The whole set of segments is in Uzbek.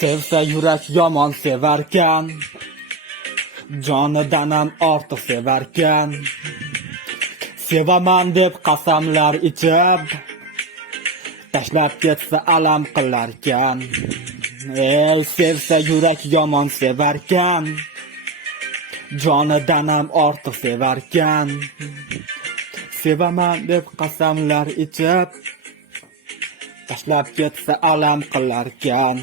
Sevsa yurak yomon sevarkan, jonidan ham ortiq sevarkan. Sevaman deb qasamlar ichib, tashlab ketsa alam qilarkan. Ey sevsa yurak yomon sevarkan, jonidan ham ortiq sevarkan. Sevaman deb qasamlar ichib, tashlab ketsa alam qilarkan.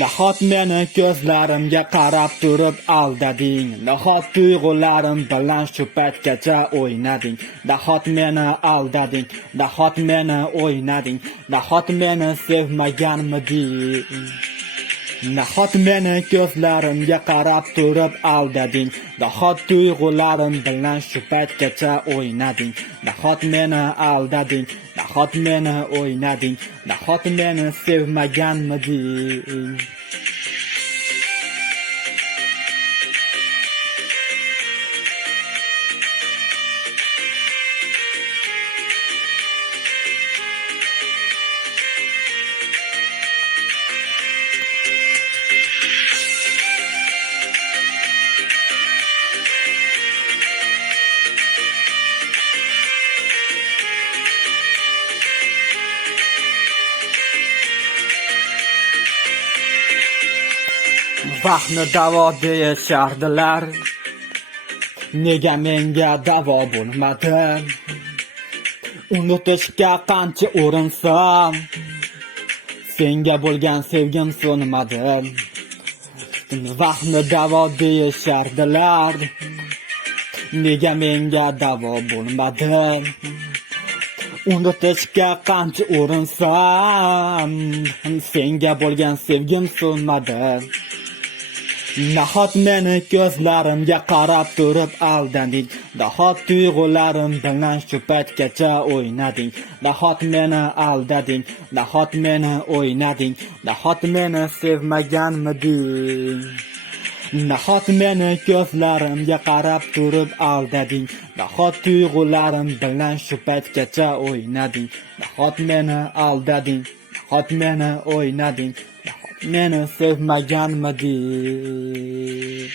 Nahot meni ko'zlarimga qarab turib aldading, nahot tuyg'ularim bilan shu paytgacha o'ynading. Nahot meni aldading, nahot meni o'ynading, nahot meni sevmaganmiding. Nahot meni ko'zlarimga qarab turib aldading, nahot tuyg'ularim bilan shu paytgacha o'ynading. Nahot meni aldading, nahot meni o'ynading, nahot meni sevmaganmiding. Vaqtni davo deyishardilar, nega menga davo bo'lmadi? Unutishga qancha urinsam, senga bo'lgan sevgim so'nmadi. Vaqtni davo deyishardilar, nega menga davo bo'lmadi? Unutishga qancha urinsam, senga bo'lgan sevgim so'nmadi. Nahot meni ko'zlarimga qarab turib aldading, nahot tuyg'ularim bilan shu paytgacha o'ynading. Nahot meni aldading, nahot meni o'ynading, nahot meni sevmaganmiding. Nahot meni ko'zlarimga qarab turib aldading, nahot tuyg'ularim bilan shu paytgacha o'ynading. Nahot meni aldading, nahot meni o'ynading, meni sevmaganmiding.